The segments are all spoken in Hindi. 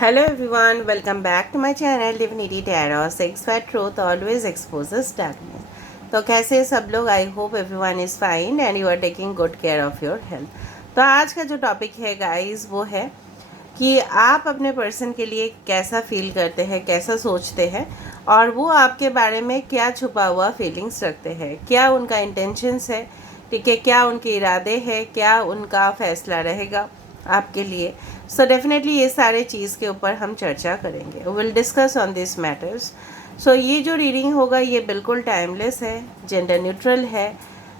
Hello everyone, welcome back to my channel Divinity Tarot. Sex Fight Truth always exposes darkness. तो कैसे हैं सब लोग? I hope everyone is fine and you are taking good care of your health. तो आज का जो टॉपिक है गाइस वो है कि आप अपने पर्सन के लिए कैसा फील करते हैं, कैसा सोचते हैं और वो आपके बारे में क्या छुपा हुआ फीलिंग्स रखते हैं, क्या उनका इंटेंशंस है, ठीक है, क्या उनके इरादे हैं, क्या उनका फैसला रहेगा आपके लिए. सो डेफिनेटली ये सारे चीज़ के ऊपर हम चर्चा करेंगे. Will discuss on this matters. So ये जो रीडिंग होगा ये बिल्कुल टाइमलेस है, जेंडर न्यूट्रल है,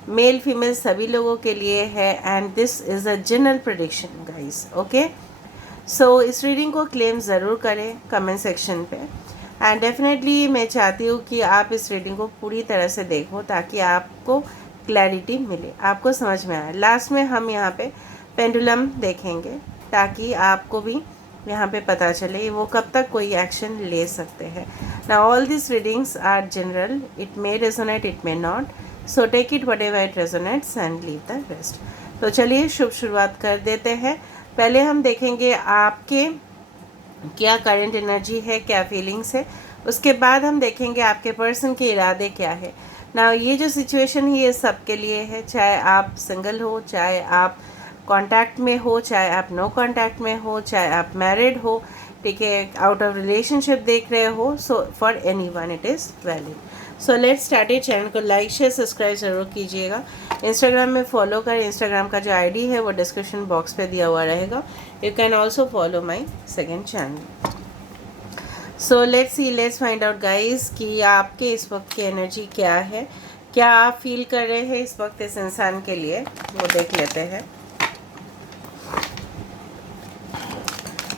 मेल फीमेल सभी लोगों के लिए है and this is a general prediction guys. Okay, so इस रीडिंग को क्लेम ज़रूर करें कमेंट सेक्शन पे एंड डेफिनेटली मैं चाहती हूँ कि आप इस रीडिंग को पूरी तरह से देखो ताकि आपको क्लैरिटी मिले, आपको समझ में आए. लास्ट में हम यहाँ पे पेंडुलम देखेंगे ताकि आपको भी यहाँ पे पता चले वो कब तक कोई एक्शन ले सकते हैं. Now all this readings are general, it may resonate, it may not, so take it whatever it resonates and leave the rest. तो चलिए शुभ शुरुआत कर देते हैं. पहले हम देखेंगे आपके क्या करंट एनर्जी है, क्या फीलिंग्स है. उसके बाद हम देखेंगे आपके पर्सन के इरादे क्या है. ना ये जो सिचुएशन है ये सबके लिए है, चाहे आप सिंगल हो, चाहे आप कांटेक्ट में हो, चाहे आप नो कांटेक्ट में हो, चाहे आप मैरिड हो, ठीक है, आउट ऑफ रिलेशनशिप देख रहे हो. So for any one it is valid. So let's start. Channel को लाइक शेयर सब्सक्राइब ज़रूर कीजिएगा. इंस्टाग्राम में फॉलो करें. इंस्टाग्राम का जो आईडी है वो डिस्क्रिप्शन बॉक्स पे दिया हुआ रहेगा. You can also follow my second channel. So let's see, let's find out guys कि आपके इस वक्त की एनर्जी क्या है, क्या आप फील कर रहे हैं इस वक्त इस इंसान के लिए, वो देख लेते हैं.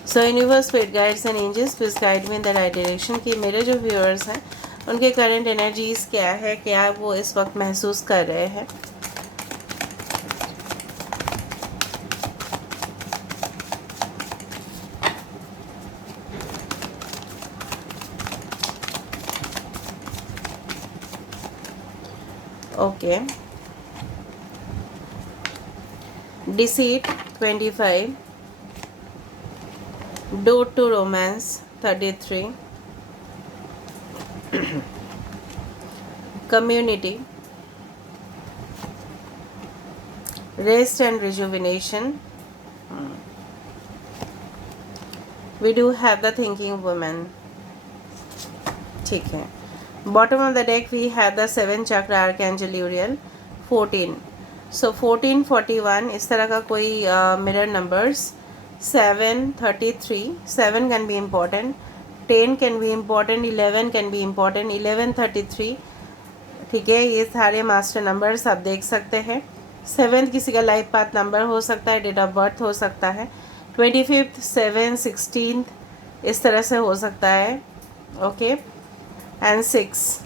So universe, spirit guides and angels please guide me in the right direction कि मेरे जो व्यूअर्स हैं उनके करंट एनर्जीज क्या है, क्या वो इस वक्त महसूस कर रहे हैं. Okay, deceit 25, door to romance 33, community, rest and rejuvenation. We do have the thinking woman. ठीक है. Bottom of the deck we have the 7 chakra archangel Uriel 14. So 14, 41 इस तरह का कोई mirror numbers. 7, 33, 7 can be important, 10 can be important, 11 can be important, 11, 33, ठीक है, ये सारे मास्टर नंबर्स आप देख सकते हैं. 7 किसी का लाइफ पाथ नंबर हो सकता है, डेट ऑफ बर्थ हो सकता है. 25, 7, 16 इस तरह से हो सकता है. Okay, and 6.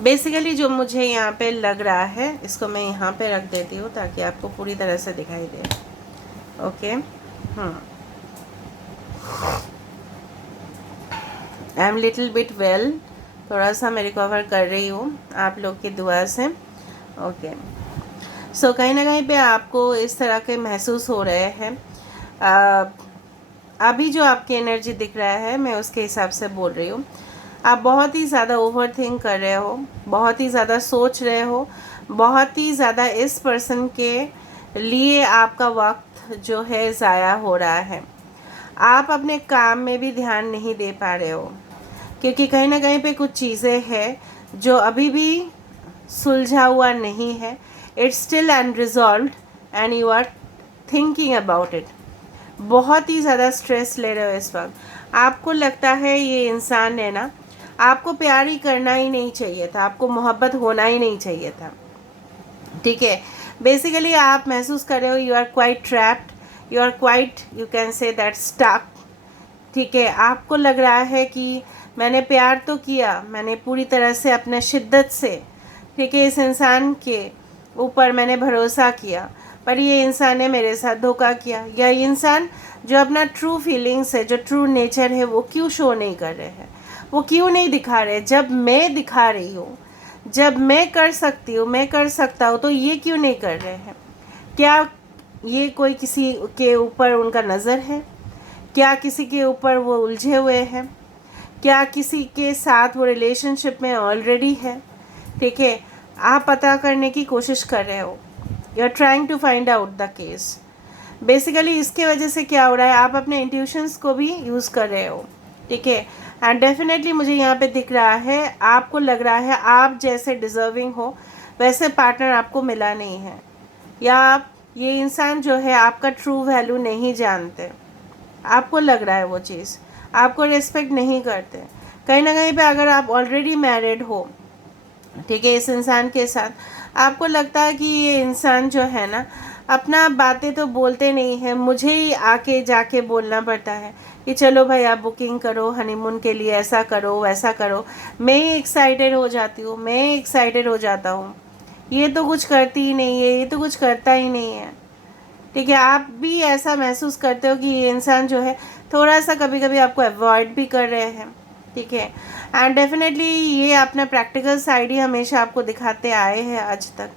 बेसिकली जो मुझे यहाँ पे लग रहा है इसको मैं यहाँ पे रख देती हूँ ताकि आपको पूरी तरह से दिखाई दे. Okay, I am little bit well, थोड़ा सा मैं रिकवर कर रही हूँ आप लोग की दुआ से. ओके, सो कहीं ना कहीं पे आपको इस तरह के महसूस हो रहे हैं. अभी जो आपकी एनर्जी दिख रहा है मैं उसके हिसाब से बोल रही हूँ. आप बहुत ही ज़्यादा ओवर थिंक कर रहे हो, बहुत ही ज़्यादा सोच रहे हो, बहुत ही ज़्यादा इस पर्सन के लिए आपका वक्त जो है ज़ाया हो रहा है. आप अपने काम में भी ध्यान नहीं दे पा रहे हो क्योंकि कहीं ना कहीं पे कुछ चीज़ें हैं जो अभी भी सुलझा हुआ नहीं है. It's still unresolved and you are thinking about it. बहुत ही ज़्यादा स्ट्रेस ले रहे हो इस वक्त. आपको लगता है ये इंसान है ना, आपको प्यार ही करना ही नहीं चाहिए था, आपको मोहब्बत होना ही नहीं चाहिए था. ठीक है, बेसिकली आप महसूस कर रहे हो you are quite trapped, you are quite, you can say that stuck. ठीक है, आपको लग रहा है कि मैंने प्यार तो किया, मैंने पूरी तरह से अपने शिद्दत से, ठीक है, इस इंसान के ऊपर मैंने भरोसा किया, पर ये इंसान ने मेरे साथ धोखा किया. या ये इंसान जो अपना ट्रू फीलिंग्स है, जो ट्रू नेचर है, वो क्यों शो नहीं कर रहे हैं, वो क्यों नहीं दिखा रहे. जब मैं दिखा रही हूँ, जब मैं कर सकती हूँ, मैं कर सकता हूँ, तो ये क्यों नहीं कर रहे हैं. क्या ये कोई किसी के ऊपर उनका नज़र है, क्या किसी के ऊपर वो उलझे हुए हैं, क्या किसी के साथ वो रिलेशनशिप में ऑलरेडी है, ठीक है। आप पता करने की कोशिश कर रहे हो, you are trying to find out the case. Basically इसके वजह से क्या हो रहा है, आप अपने इंट्यूशंस को भी यूज़ कर रहे हो, ठीक है। एंड डेफिनेटली मुझे यहाँ पे दिख रहा है, आपको लग रहा है आप जैसे डिज़र्विंग हो वैसे पार्टनर आपको मिला नहीं है, या आप ये इंसान जो है आपका ट्रू वैल्यू नहीं जानते, आपको लग रहा है वो चीज़, आपको रिस्पेक्ट नहीं करते। कहीं ना कहीं पे अगर आप ऑलरेडी मैरिड हो, ठीक है, इस इंसान के साथ, आपको लगता है कि ये इंसान जो है ना अपना बातें तो बोलते नहीं है, मुझे ही आके जाके बोलना पड़ता है कि चलो भाई आप बुकिंग करो हनीमून के लिए, ऐसा करो वैसा करो। मैं ही एक्साइटेड हो जाती हूँ, मैं एक्साइटेड हो जाता हूँ, ये तो कुछ करती ही नहीं है, ये तो कुछ करता ही नहीं है, ठीक है। आप भी ऐसा महसूस करते हो कि ये इंसान जो है थोड़ा सा कभी कभी आपको अवॉइड भी कर रहे हैं, ठीक है। एंड डेफिनेटली ये अपना प्रैक्टिकल साइड ही हमेशा आपको दिखाते आए हैं आज तक,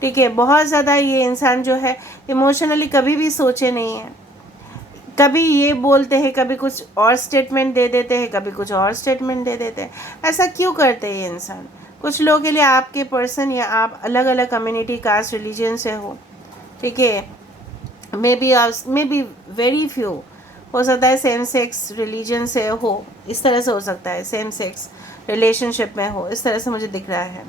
ठीक है। बहुत ज़्यादा ये इंसान जो है इमोशनली कभी भी सोचे नहीं है, कभी ये बोलते हैं, कभी कुछ और स्टेटमेंट दे देते हैं, कभी कुछ और स्टेटमेंट दे देते हैं। ऐसा क्यों करते हैं ये इंसान? कुछ लोगों के लिए आपके पर्सन या आप अलग अलग कम्युनिटी, कास्ट, रिलीजन से हो, ठीक है। मे बी वेरी फ्यू, हो सकता है सेम सेक्स रिलीजन से हो, इस तरह से हो सकता है, सेम सेक्स रिलेशनशिप में हो, इस तरह से मुझे दिख रहा है,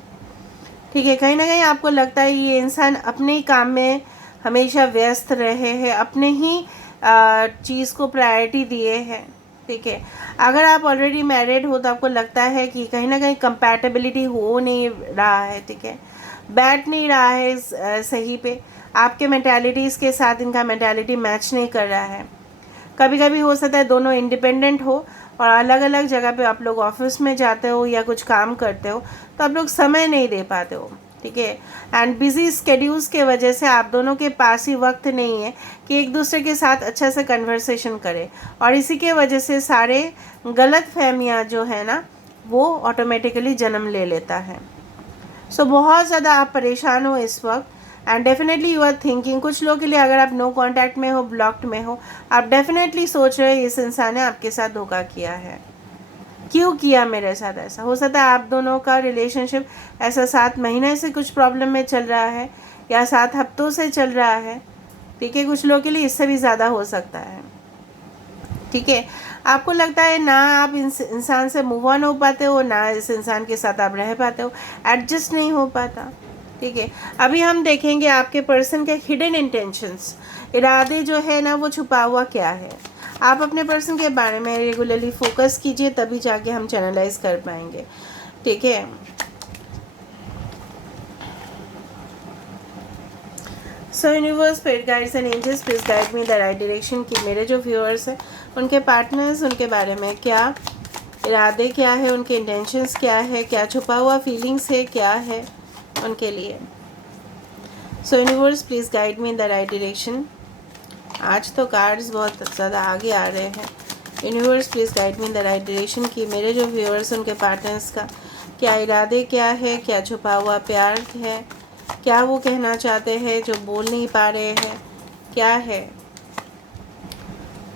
ठीक है। कहीं ना कहीं आपको लगता है ये इंसान अपने ही काम में हमेशा व्यस्त रहे हैं, अपने ही चीज़ को प्रायोरिटी दिए हैं, ठीक है। अगर आप ऑलरेडी मैरिड हो तो आपको लगता है कि कहीं ना कहीं कंपैटिबिलिटी हो नहीं रहा है, ठीक है, बैठ नहीं रहा है सही पे, आपके मेंटालिटीज़ के साथ इनका मेंटालिटी मैच नहीं कर रहा है। कभी कभी हो सकता है दोनों इंडिपेंडेंट हो और अलग अलग जगह पे आप लोग ऑफिस में जाते हो या कुछ काम करते हो, तो आप लोग समय नहीं दे पाते हो, ठीक है। एंड बिजी स्केड्यूल्स के वजह से आप दोनों के पास ही वक्त नहीं है कि एक दूसरे के साथ अच्छा से कन्वर्सेशन करें, और इसी के वजह से सारे गलत फहमियाँ जो है ना वो ऑटोमेटिकली जन्म ले लेता है। सो बहुत ज़्यादा आप परेशान हो इस वक्त, and definitely you are thinking, कुछ लोगों के लिए अगर आप नो कांटेक्ट में हो, ब्लॉक्ड में हो, आप डेफिनेटली सोच रहे हो इस इंसान ने आपके साथ धोखा किया है, क्यों किया मेरे साथ ऐसा। हो सकता है आप दोनों का रिलेशनशिप ऐसा 7 महीने से कुछ प्रॉब्लम में चल रहा है या 7 हफ्तों से चल रहा है, ठीक है। कुछ लोगों के लिए इससे भी ज़्यादा हो सकता है, ठीक है। आपको लगता है ना आप इंसान से मूव ऑन हो पाते हो, ना इस इंसान के साथ आप रह पाते हो, एडजस्ट नहीं हो पाता, ठीक है। अभी हम देखेंगे आपके पर्सन के हिडन इंटेंशंस, इरादे जो है ना वो छुपा हुआ क्या है। आप अपने पर्सन के बारे में रेगुलरली फोकस कीजिए, तभी जाके हम चैनलाइज कर पाएंगे, ठीक है। So universe, spirit guides and angels, please guide me the right direction कि मेरे जो व्यूअर्स हैं उनके पार्टनर्स, उनके बारे में क्या इरादे, क्या है उनके इंटेंशंस, क्या है, क्या छुपा हुआ फीलिंग्स है, क्या है उनके लिए। सो universe, please guide me in the right direction. आज तो कार्ड्स बहुत ज़्यादा आगे आ रहे हैं। Universe, please guide me in the right direction कि मेरे जो व्यूअर्स उनके पार्टनर्स का क्या इरादे, क्या है, क्या छुपा हुआ प्यार है, क्या वो कहना चाहते हैं जो बोल नहीं पा रहे हैं, क्या है।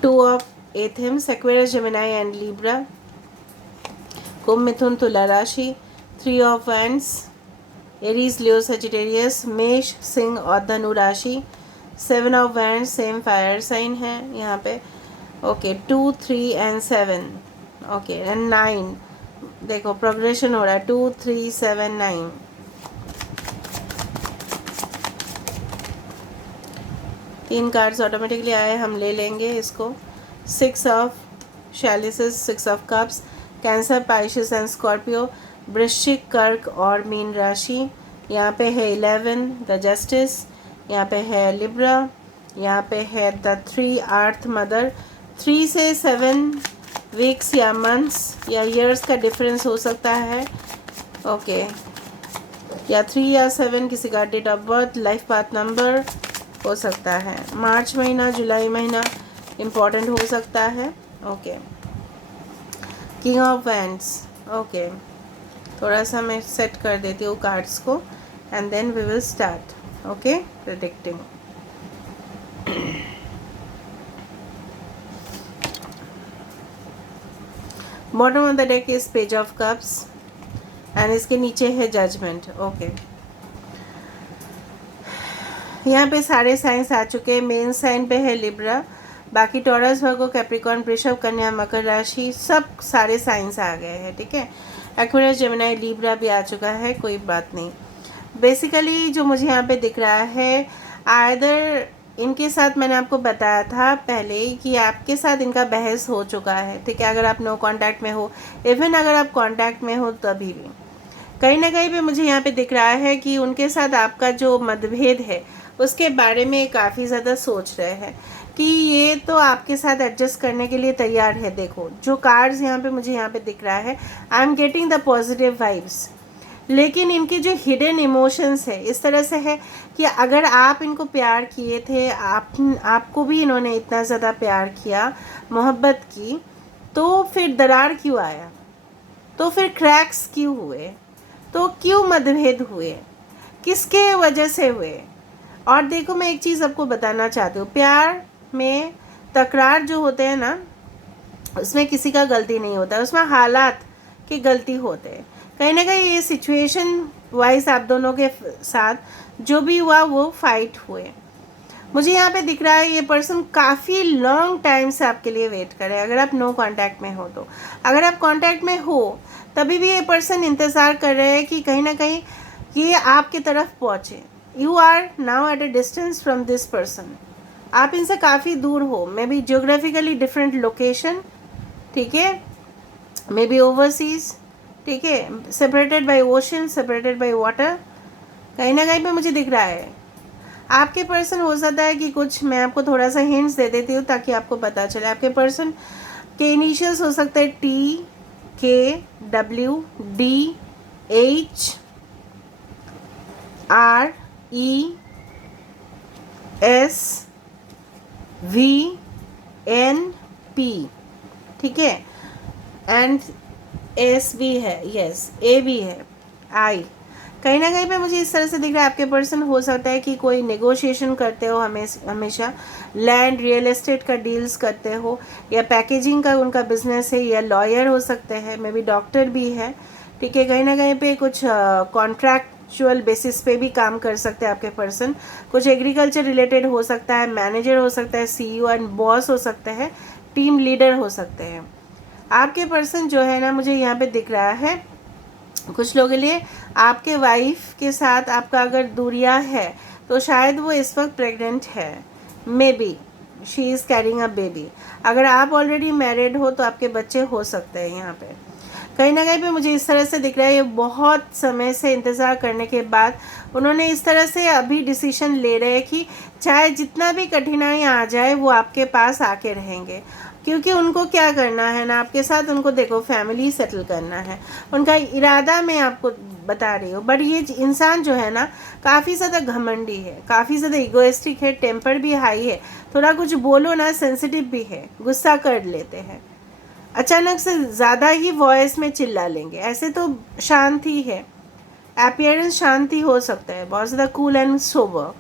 2 of athames, Aquarius, Gemini and Libra, कुंभ, मिथुन, तुला राशि, 3 of wands, Aries, Leo, Sagittarius, मेष, सिंह और धनु राशि, 7 of wands, same fire sign है यहाँ पे, ओके। 2, 3 एंड 7, ओके, एंड 9, देखो प्रोग्रेशन हो रहा है, 2, 3, 7, 9। तीन कार्ड्स ऑटोमेटिकली आए, हम ले लेंगे इसको। 6 of chalices, 6 of cups, Cancer, Pisces and Scorpio, वृश्चिक, कर्क और मीन राशि। यहाँ पे है 11 द जस्टिस, यहाँ पे है लिब्रा, यहाँ पे है द 3 अर्थ मदर। 3 से 7 वीक्स या मंथ्स या ईयर्स का डिफरेंस हो सकता है, ओके, या 3 या 7 किसी का date of birth, life path number हो सकता है। मार्च महीना, जुलाई महीना इम्पॉर्टेंट हो सकता है, okay. King of wands, okay, थोड़ा सा मैं सेट कर देती हूँ कार्ड्स को and then we will start, okay, predicting. Bottom of the deck is page of cups and इसके नीचे है जजमेंट। ओके, यहाँ पे सारे साइंस आ चुके हैं। मेन साइन पे है लिब्रा, बाकी टॉरस, वर्गो, कैप्रिकॉर्न, वृषभ, कन्या, मकर राशि, सब सारे साइंस आ गए हैं। ठीक है, एक्वेरियस, जेमिनी, लिब्रा भी आ चुका है, कोई बात नहीं। बेसिकली जो मुझे यहाँ पे दिख रहा है, आइदर इनके साथ मैंने आपको बताया था पहले कि आपके साथ इनका बहस हो चुका है। ठीक है, अगर आप नो कांटेक्ट में हो, इवन अगर आप कांटेक्ट में हो तभी भी कहीं ना कहीं पे मुझे यहाँ पे दिख रहा है कि उनके साथ आपका जो मतभेद है उसके बारे में काफ़ी ज़्यादा सोच रहे हैं कि ये तो आपके साथ एडजस्ट करने के लिए तैयार है। देखो जो कार्ड्स यहाँ पे मुझे यहाँ पे दिख रहा है, I am getting the positive vibes, लेकिन इनके जो हिडन इमोशंस है इस तरह से है कि अगर आप इनको प्यार किए थे, आपको भी इन्होंने इतना ज़्यादा प्यार किया, मोहब्बत की, तो फिर दरार क्यों आया, तो फिर क्रैक्स क्यों हुए, तो क्यों मतभेद हुए, किसके वजह से हुए। और देखो मैं एक चीज़ आपको बताना चाहती हूँ, प्यार में तकरार जो होते हैं ना, उसमें किसी का गलती नहीं होता है, उसमें हालात की गलती होते हैं। कहीं ना कहीं ये सिचुएशन वाइज आप दोनों के साथ जो भी हुआ वो फाइट हुए। मुझे यहाँ पे दिख रहा है ये पर्सन काफ़ी लॉन्ग टाइम से आपके लिए वेट करे, अगर आप नो कांटेक्ट में हो तो। अगर आप कांटेक्ट में हो तभी भी ये पर्सन इंतज़ार कर रहे हैं कि कहीं ना कहीं ये आपकी तरफ पहुँचे। You are now at a distance from this person, आप इनसे काफ़ी दूर हो, maybe geographically different location, ठीक है, मे बी ओवरसीज, ठीक है, separated by ocean, separated by water. कहीं ना कहीं पे मुझे दिख रहा है आपके पर्सन, हो सकता है कि कुछ मैं आपको थोड़ा सा हिंट्स दे देती हूँ ताकि आपको पता चले। आपके पर्सन के इनिशियल्स हो सकते हैं T, K, W, D, H, R, E, S, V, N, P, ठीक है, एंड एस भी है, यस, ए भी है, आई। कहीं ना कहीं पे मुझे इस तरह से दिख रहा है आपके पर्सन हो सकता है कि कोई नेगोशिएशन करते हो, हमेशा लैंड रियल एस्टेट का डील्स करते हो, या पैकेजिंग का उनका बिजनेस है, या लॉयर हो सकते हैं, मे बी डॉक्टर भी है। ठीक है, कहीं ना कहीं पे कुछ कॉन्ट्रैक्चुअल बेसिस पे भी काम कर सकते हैं आपके पर्सन। कुछ एग्रीकल्चर रिलेटेड हो सकता है, मैनेजर हो सकता है, सीईओ एंड बॉस हो सकते हैं, टीम लीडर हो सकते हैं। आपके पर्सन जो है ना, मुझे यहाँ पे दिख रहा है कुछ लोगों के लिए आपके वाइफ के साथ आपका अगर दूरियां है तो शायद वो इस वक्त प्रेग्नेंट है, may be she is carrying a baby. अगर आप ऑलरेडी मैरिड हो तो आपके बच्चे हो सकते हैं। यहाँ पे कहीं ना कहीं पे मुझे इस तरह से दिख रहा है ये बहुत समय से इंतज़ार करने के बाद उन्होंने इस तरह से अभी डिसीजन ले रहे हैं कि चाहे जितना भी कठिनाई आ जाए वो आपके पास आके रहेंगे, क्योंकि उनको क्या करना है ना आपके साथ, उनको देखो फैमिली सेटल करना है, उनका इरादा मैं आपको बता रही हूँ। बट ये इंसान जो है ना काफ़ी ज़्यादा घमंडी है, काफ़ी ज़्यादा इगोइस्टिक है, टेम्पर भी हाई है, थोड़ा कुछ बोलो ना सेंसिटिव भी है, गुस्सा कर लेते हैं, अचानक से ज़्यादा ही वॉइस में चिल्ला लेंगे। ऐसे तो शांति है, अपीयरेंस शांति हो सकता है, बहुत ज़्यादा कूल एंड सोबर,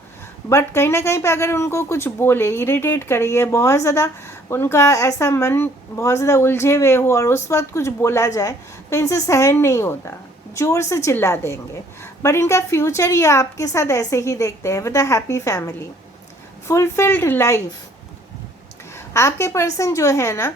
बट कहीं ना कहीं पे अगर उनको कुछ बोले, इरिटेट करिए, बहुत ज़्यादा उनका ऐसा मन बहुत ज़्यादा उलझे हुए हो और उस वक्त कुछ बोला जाए तो इनसे सहन नहीं होता, ज़ोर से चिल्ला देंगे। बट इनका फ्यूचर ये आपके साथ ऐसे ही देखते हैं, with a happy family, fulfilled life. आपके पर्सन जो है ना,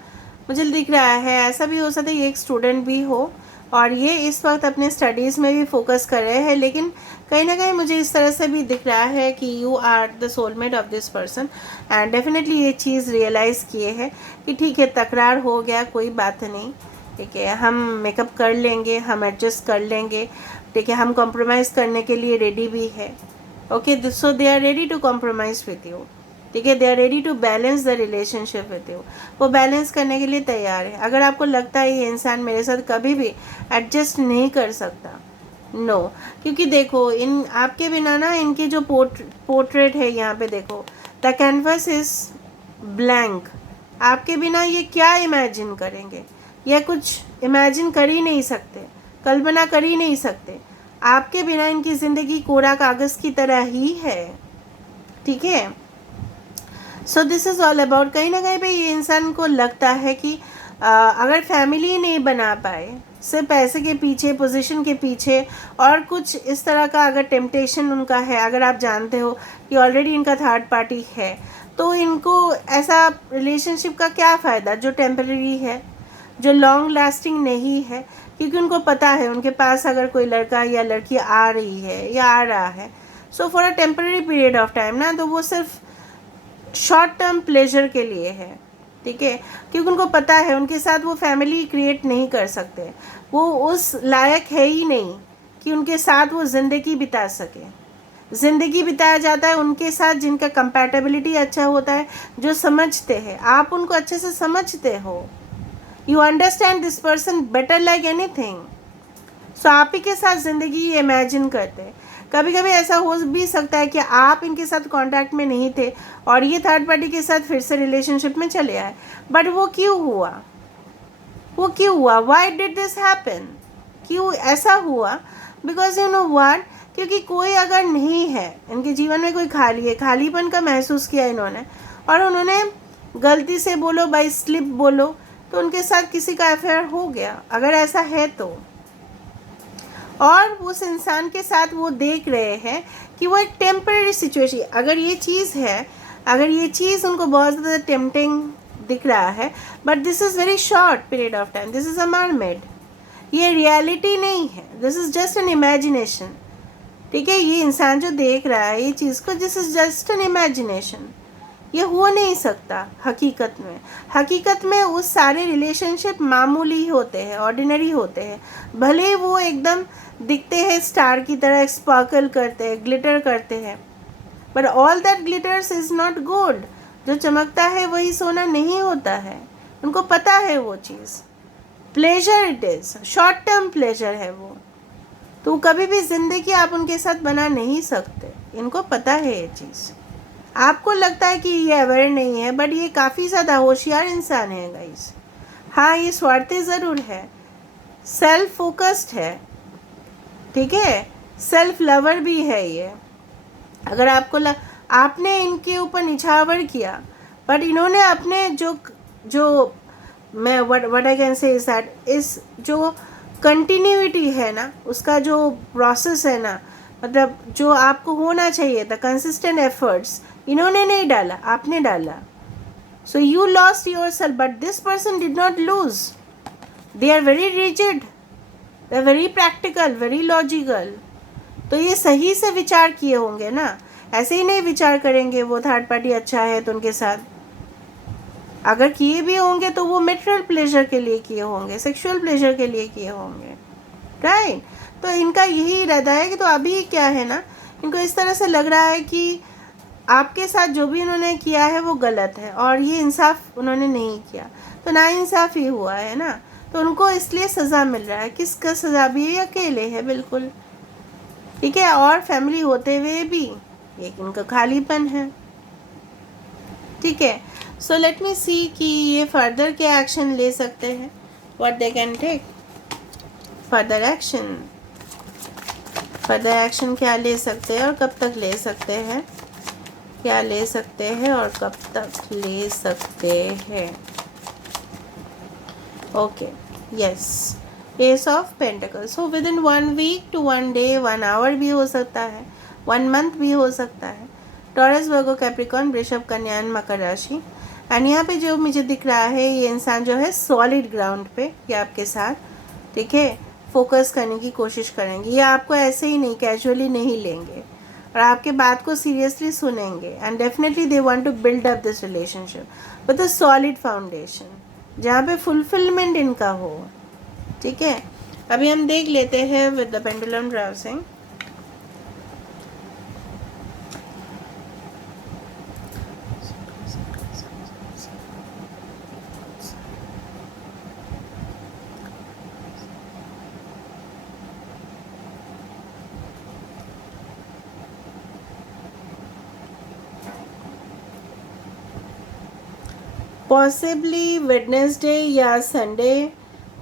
मुझे दिख रहा है ऐसा भी हो सकता है ये एक स्टूडेंट भी हो और ये इस वक्त अपने स्टडीज़ में भी फोकस कर रहे हैं, लेकिन कहीं ना कहीं मुझे इस तरह से भी दिख रहा है कि you are the soulmate of this person and definitely ये चीज़ रियलाइज़ किए हैं कि ठीक है तकरार हो गया, कोई बात नहीं, ठीक है, हम मेकअप कर लेंगे, हम एडजस्ट कर लेंगे, ठीक है, हम कॉम्प्रोमाइज़ करने के लिए रेडी भी है। Okay, so they are ready to compromise with you, ठीक है, they are ready to balance the relationship with you, वो बैलेंस करने के लिए तैयार है। अगर आपको लगता है ये इंसान मेरे साथ कभी भी एडजस्ट नहीं कर सकता, नो क्योंकि देखो इन आपके बिना ना इनकी जो पोर्ट्रेट है यहाँ पे देखो, द कैनवस इज ब्लैंक, आपके बिना ये क्या इमेजिन करेंगे, या कुछ इमेजिन कर ही नहीं सकते, कल्पना कर ही नहीं सकते। आपके बिना इनकी ज़िंदगी कोरा कागज़ की तरह ही है, ठीक है। So this is all about, कहीं ना कहीं पे ये इंसान को लगता है कि अगर फैमिली नहीं बना पाए, सिर्फ पैसे के पीछे, पोजीशन के पीछे और कुछ इस तरह का अगर टेम्पटेशन उनका है, अगर आप जानते हो कि ऑलरेडी इनका थर्ड पार्टी है, तो इनको ऐसा रिलेशनशिप का क्या फ़ायदा जो टेम्पररी है, जो लॉन्ग लास्टिंग नहीं है, क्योंकि उनको पता है उनके पास अगर कोई लड़का या लड़की आ रही है या आ रहा है, so for a temporary period of time ना, तो वो सिर्फ शॉर्ट टर्म प्लेजर के लिए है, ठीक है, क्योंकि उनको पता है उनके साथ वो फैमिली क्रिएट नहीं कर सकते, वो उस लायक है ही नहीं कि उनके साथ वो ज़िंदगी बिता सके। ज़िंदगी बिताया जाता है उनके साथ जिनका कंपैटिबिलिटी अच्छा होता है, जो समझते हैं, आप उनको अच्छे से समझते हो, you understand this person better like anything, so आप ही के साथ ज़िंदगी इमेजिन करते हैं। कभी कभी ऐसा हो भी सकता है कि आप इनके साथ कांटेक्ट में नहीं थे और ये थर्ड पार्टी के साथ फिर से रिलेशनशिप में चले आए, बट वो क्यों हुआ, वो क्यों हुआ, वाई डिड दिस हैपन, क्यों ऐसा हुआ, बिकॉज यू नो व्हाट, क्योंकि कोई अगर नहीं है इनके जीवन में, कोई खाली है, खालीपन का महसूस किया इन्होंने, और उन्होंने गलती से बोलो, बाई स्लिप बोलो, तो उनके साथ किसी का अफेयर हो गया, अगर ऐसा है तो, और उस इंसान के साथ वो देख रहे हैं कि वो एक टेम्पररी सिचुएशन, अगर ये चीज़ है, अगर ये चीज़ उनको बहुत ज़्यादा टेम्पटिंग दिख रहा है, but this is very short period of time, this is a mermaid, ये रियलिटी नहीं है, this is just an imagination, ठीक है, ये इंसान जो देख रहा है ये चीज़ को, this is just an imagination, ये हो नहीं सकता हकीकत में। हकीकत में उस सारे रिलेशनशिप मामूली होते हैं, ऑर्डिनरी होते हैं, भले वो एकदम दिखते हैं स्टार की तरह, स्पार्कल करते हैं, ग्लिटर करते हैं, but all that glitters is not gold, जो चमकता है वही सोना नहीं होता है, उनको पता है वो चीज़, pleasure it is, short term pleasure है वो, तो कभी भी ज़िंदगी आप उनके साथ बना नहीं सकते, इनको पता है ये चीज़। आपको लगता है कि ये अवेयर नहीं है, बट ये काफ़ी ज़्यादा होशियार इंसान है गाइस। हाँ, ये स्वार्थी ज़रूर है, सेल्फ फोकस्ड है, ठीक है, सेल्फ लवर भी है ये। अगर आपको आपने इनके ऊपर निछावर किया, बट इन्होंने अपने जो मैं what I can say is that, इस जो कंटिन्यूटी है ना, उसका जो प्रोसेस है ना, मतलब जो आपको होना चाहिए था, कंसिस्टेंट एफर्ट्स, इन्होंने नहीं डाला, आपने डाला, so you lost yourself, but this person did not lose, they are very rigid, they are very practical, very logical, तो ये सही से विचार किए होंगे ना, ऐसे ही नहीं विचार करेंगे वो थर्ड पार्टी अच्छा है तो उनके साथ, अगर किए भी होंगे तो वो मेटेरियल प्लेजर के लिए किए होंगे, सेक्सुअल प्लेजर के लिए किए होंगे, राइट। तो इनका यही इरादा है कि, तो अभी क्या है ना, इनको इस तरह से लग रहा है कि आपके साथ जो भी उन्होंने किया है वो गलत है और ये इंसाफ उन्होंने नहीं किया, तो ना इंसाफ ही हुआ है ना, तो उनको इसलिए सज़ा मिल रहा है। किसका सज़ा? भी ये अकेले है बिल्कुल, ठीक है, और फैमिली होते हुए भी एक इनका खालीपन है, ठीक है। सो लेट मी सी कि ये फर्दर क्या एक्शन ले सकते हैं, what they can take further action, further action क्या ले सकते हैं और कब तक ले सकते हैं, क्या ले सकते हैं और कब तक ले सकते हैं। Okay, yes, ace of pentacles, so within 1 week to 1 day 1 hour भी हो सकता है, 1 मंथ भी हो सकता है। टॉरस, वर्गो, कैप्रिकॉर्न, वृषभ, कन्या, मकर राशि। एंड यहाँ पे जो मुझे दिख रहा है, ये इंसान जो है सॉलिड ग्राउंड पे ये आपके साथ, ठीक है, फोकस करने की कोशिश करेंगे, ये आपको ऐसे ही नहीं कैजुअली नहीं लेंगे और आपके बात को सीरियसली सुनेंगे, and definitely they want to build up this relationship with a solid foundation, जहाँ पे फुलफिलमेंट इनका हो, ठीक है। अभी हम देख लेते हैं with the pendulum dowsing, possibly Wednesday या संडे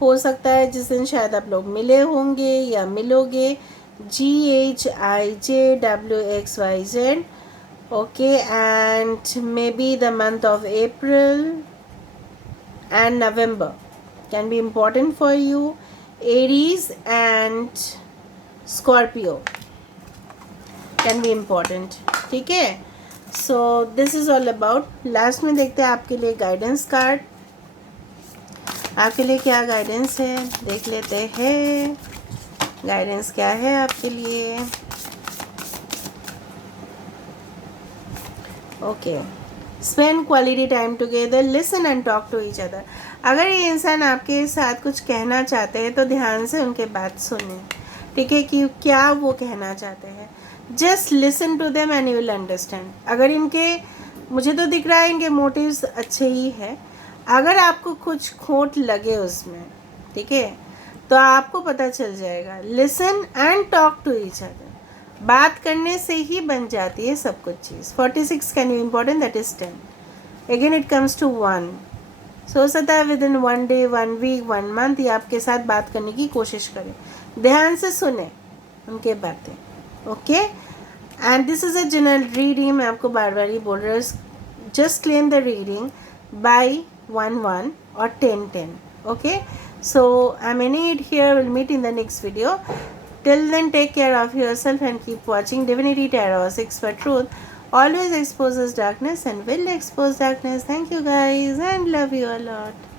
हो सकता है, जिस दिन शायद आप लोग मिले होंगे या मिलोगे। GHIJWXYZ, okay, and may be the month of April, and November can be important for you. Aries and Scorpio can be important. ठीक है, so this is all about. Last में देखते हैं आपके लिए गाइडेंस कार्ड, आपके लिए क्या गाइडेंस है देख लेते हैं. गाइडेंस क्या है आपके लिए. Okay, spend quality time together, listen and talk to each other. अगर ये इंसान आपके साथ कुछ कहना चाहते हैं तो ध्यान से उनके बात सुने. ठीक है, कि क्या वो कहना चाहते हैं. Just listen to them and you will understand. अगर इनके, मुझे तो दिख रहा है इनके मोटिव्स अच्छे ही है. अगर आपको कुछ खोट लगे उसमें, ठीक है, तो आपको पता चल जाएगा. Listen and talk to each other. बात करने से ही बन जाती है सब कुछ चीज़. 46 can be important, that is 10. Again it comes to 1. हो सकता है within 1 day, 1 week, 1 month ये आपके साथ बात करने की कोशिश करें. ध्यान से सुने उनके बातें. Okay, and this is a general reading. मैं आपको बार बार ही बोल रहा हूँ, just claim the reading by 1-1 or 10-10. Okay, so I'm ending it here. We'll meet in the next video. Till then, take care of yourself and keep watching Divinity Tarot 6 for Truth. Always exposes darkness and will expose darkness. Thank you guys and love you a lot.